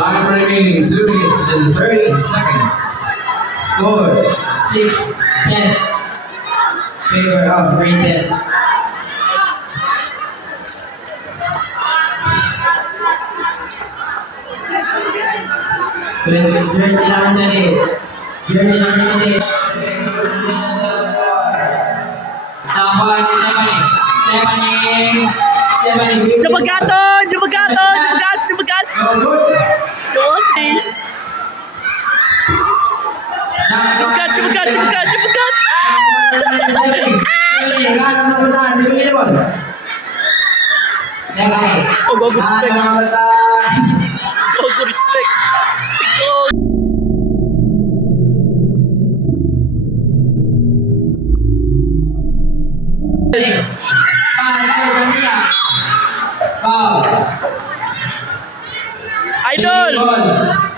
Time remaining 2 minutes and 30 seconds. Score. 6-10. Favor of Grade 10. Jersey number 8. Jersey number 8. Nakuha ni Stephanie. Stephanie. Jabagaton! Jabagaton! Jabagat! Doon eh. Jabagat! Oh, go respect. Oh, go respect. Oh. Idol!